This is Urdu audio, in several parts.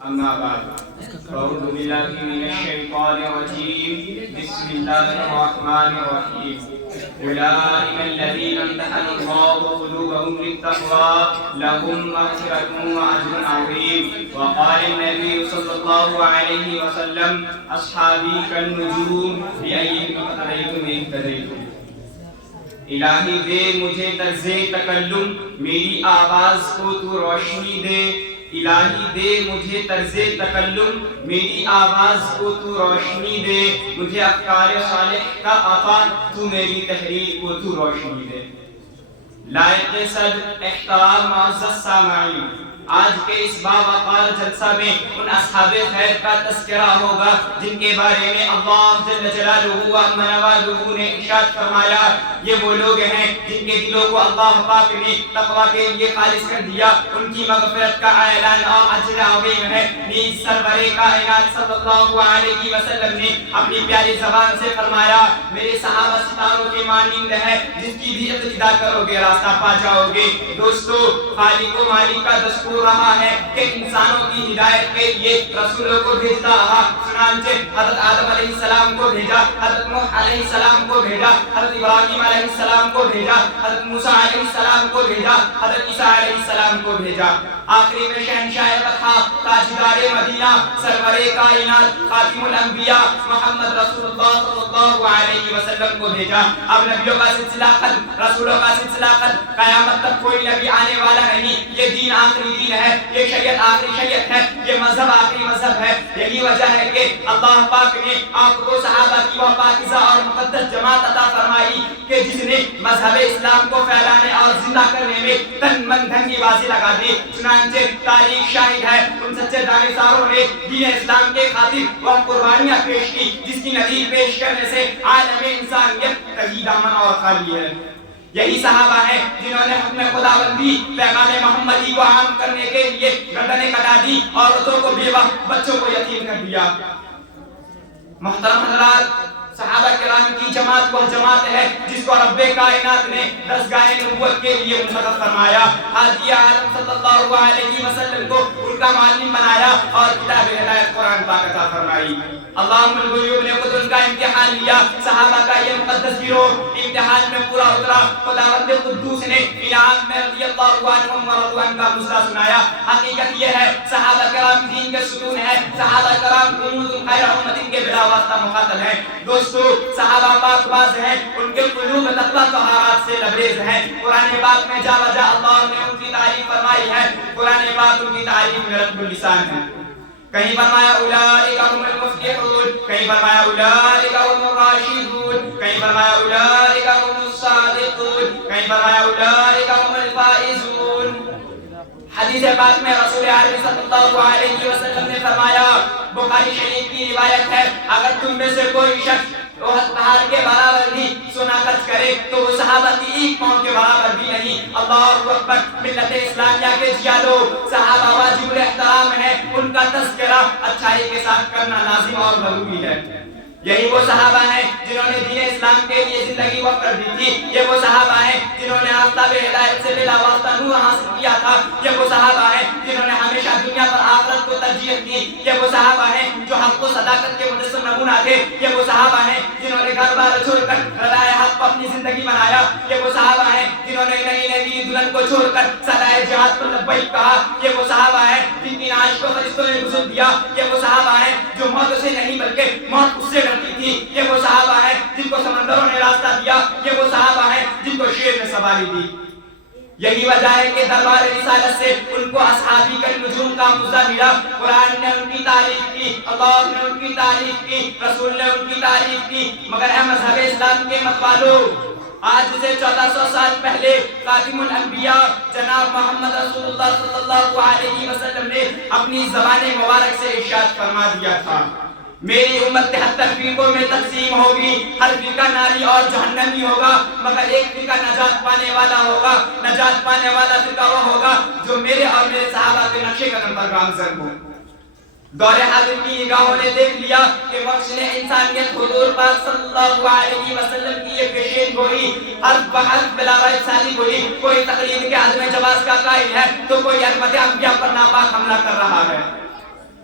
أما بعد أعوذ بالله من الشيطان الرجيم بسم الله الرحمن الرحيم أولئك الذين امتحن الله قلوبهم للتقوى لهم مغفرة وأجر عظيم وقال النبي صلى الله عليه وسلم أصحابي كالنجوم بأيهم اقتديتم اهتديتم الہی دے مجھے طرز تکلم میری آواز کو تو روشنی دے الہی دے مجھے طرز تکلم میری آواز کو تو روشنی دے مجھے افکار صالح کا آقا تو میری تحریر کو تو روشنی دے لائق صدر احترام معزز سامعین آج کے اس باوقار جلسہ میں ان اصحاب خیر کا تذکرہ ہوگا جن کے بارے میں اللہ جل جلالہ و نوالہ نے ارشاد فرمایا یہ وہ لوگ ہیں جن کے دلوں کو اللہ پاک نے تقوی کے لیے خالص کر دیا ان کی مغفرت کا اعلان اور اجر عظیم ہے نیز سرور کائنات صلی اللہ علیہ وسلم نے اپنی پیاری زبان سے فرمایا میرے صحابہ ستاروں کے مانند ہے جس کی بھی اقتدا کرو گے راستہ پا جاؤ گے دوستو خالق و مالک کا دستور رہا ہے کہ انسانوں کی ہدایت کے لیے رسولوں کو بھیجتا رہا چنانچہ حضرت آدم علیہ السلام کو بھیجا حضرت نوح علیہ السلام کو بھیجا حضرت ابراہیم علیہ السلام کو بھیجا حضرت موسیٰ علیہ السلام کو بھیجا حضرت عیسیٰ علیہ السلام کو بھیجا آخری میں شہنشاہ فتح تاجدار مدینہ سرور کائنات خاتم الانبیاء محمد رسول اللہ صلی اللہ علیہ وسلم کو بھیجا اب نبیوں کا سلسلہ ختم رسولوں کا سلسلہ ختم قیامت تک کوئی نبی آنے والا نہیں یہ دین آخری دین ہے یہ شریعت آخری شریعت ہے یہ مذہب آخری مذہب ہے یہی وجہ ہے کہ اللہ پاک نے آپ کو صحابہ کی وہ پاکیزہ اور مقدس جماعت عطا فرمائی کہ جس نے مذہب اسلام کو پھیلانے اور زندہ کرنے میں تن من دھن کی بازی لگا دی چنانچہ تاریخ شاہد ہے ان سچے دانشوروں نے دین اسلام کے خاطر وہ قربانیاں پیش کی جس کی نظیر پیش کرنے سے عالم انسانیت کہیں دامن اور خالی ہے یہی صحابہ ہیں جنہوں نے حکم خداوندی پیغام محمدی کو عام کرنے کے لیے گردنیں کٹا دی عورتوں کو بیوہ بچوں کو یتیم کر دیا محترم حضرات صحابہ کرام کی جماعت وہ جماعت ہے جس کو رب کائنات نے درسگاہ نبوت کے لیے منتخب فرمایا حاجی عالم صلی اللہ علیہ وسلم کو ان کا معلم بنایا اور کتاب ہدایت قرآن پاک عطا فرمائی اللہم الغیوب نے خود ان کا امتحان لیا صحابہ کا یہ مقدس گروہ امتحان میں پورا اترا خداوند قدوس نے انعام میں رضی اللہ عنہم ورضوا عنہ کا مزدہ سنایا حقیقت یہ ہے صحابہ کرام دین کے ستون ہے صحابہ کرام کنوز خیر امت کے بلا واسطہ مخاطب ہے دوستو صحابہ پاک باز ہیں ان کے قلوب تقوی طہارات سے لبریز ہیں قرآن پاک میں جا بجا اللہ نے ان کی تعریف فرمائی ہے قرآن پاک ان کی تعریف میں رتب اللسان ہے کہیں فرمایا اولئک هم المفلحون کہیں فرمایا اولئک هم الراشدون کہیں فرمایا اولئک هم الصادقون کہیں فرمایا اولئک هم الفائزون حدیث پاک میں رسول عالم صلی اللہ علیہ وسلم نے فرمایا بخاری شریف کی روایت ہے اگر تم میں سے کوئی شخص احد پہاڑ کے برابر بھی سونا خرچ کرے تو وہ صحابہ کی ایک پاؤں کے برابر بھی نہیں اللہ اکبر ملت اسلامیہ کے جیالو صحابہ واجب الاحترام ہے ان کا تذکرہ اچھائی کے ساتھ کرنا لازم اور ضروری ہے یہی وہ صحابہ ہیں جنہوں نے دین اسلام کے لیے زندگی وقف کر دی تھی یہ وہ صحابہ ہیں جنہوں نے آفتاب ہدایت سے بلا واسطہ نور حاصل کیا تھا یہ وہ صحابہ ہیں جنہوں نے ہمیشہ دنیا پر آخرت کو ترجیح دی یہ وہ صحابہ ہیں جو حق و صداقت کے مجسم نمونہ تھے یہ وہ صحابہ ہیں جنہوں نے گھر بار چھوڑ کر رضائے حق کو اپنی زندگی بنایا یہ وہ صحابہ ہیں جنہوں نے نئی نئی دلہن کو چھوڑ کر صدائے جہاد پر لبیک کہا یہ وہ صحابہ ہیں جن کی نعش کو فرشتوں نے غسل دیا یہ وہ صحابہ ہیں جو موت سے نہیں بلکہ موت اس سے تھی یہ وہ صحابہ ہیں جن کو سمندروں نے راستہ دیا یہ وہ صحابہ ہیں جن کو شیر نے سواری دی یہی وجہ ہے کہ دربار رسالت سے ان کو اصحابی کالنجوم کا مزدہ ملا قرآن نے ان کی تعریف کی اللہ نے ان کی تعریف کی رسول نے ان کی تعریف کی مگر اے مذہب اسلام کے مت والو آج سے 1400 سال پہلے خاتم الانبیاء جناب محمد رسول اللہ صلی اللہ علیہ وسلم نے اپنی زبان مبارک سے ارشاد فرما دیا تھا میری امت 73 فرقوں میں تقسیم ہوگی ہر فرقہ ناری اور جہنمی ہوگا مگر ایک فرقہ نجات پانے والا ہوگا نجات پانے والا فرقہ وہ ہوگا جو میرے اور میرے صحابہ کے نقش قدم پر گامزن ہو دور حاضر کی نگاہوں نے دیکھ لیا کہ محسن انسانیت حضور پاک صلی اللہ علیہ وسلم کی یہ پیشین گوئی حرف بحرف بلا رائب سالی گوئی کوئی تقلید کے عدم جواز کا قائل ہے تو کوئی حرمت انبیاء پر ناپاک حملہ کر رہا ہے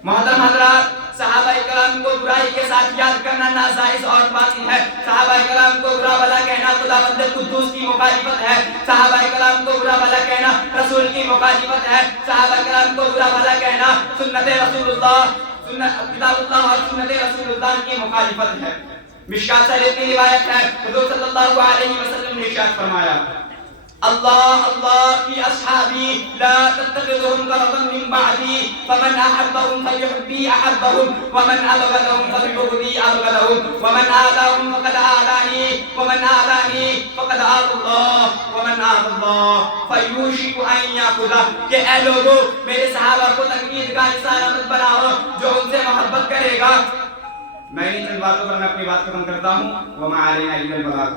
محترم حضرات، صحابہ کرام کو برائی کے ساتھ یاد کرنا ناجائز اور باطل ہے. صحابہ کرام کو برا بھلا کہنا خداوند قدوس کی مخالفت ہے. صحابہ کرام کو برا بھلا کہنا رسول کی مخالفت ہے. صحابہ کرام کو برا بھلا کہنا سنت رسول اللہ، کتاب اللہ اور سنت رسول اللہ کی مخالفت ہے. مشکات شریف کی روایت ہے، حضور صلی اللہ علیہ وسلم نے ارشاد فرمایا: اللہ اللہ فی اصحابی لا تتخذهم غرضا من بعدی فمن احبهم فليحبی احبهم ومن ابغضهم فليبغضی ابغضهم ومن آذاهم فقد آذانی ومن آذانی فقد آذى اللہ ومن آذى اللہ فیوشک ان یاخذہ. کہ اے لوگو میرے صحابہ کو تنقید کا نشانہ مت بناؤ، جو ان سے محبت کرے گا. میں ان چند باتوں پر میں اپنی بات ختم کرتا ہوں. وما علینا الا البلاغ.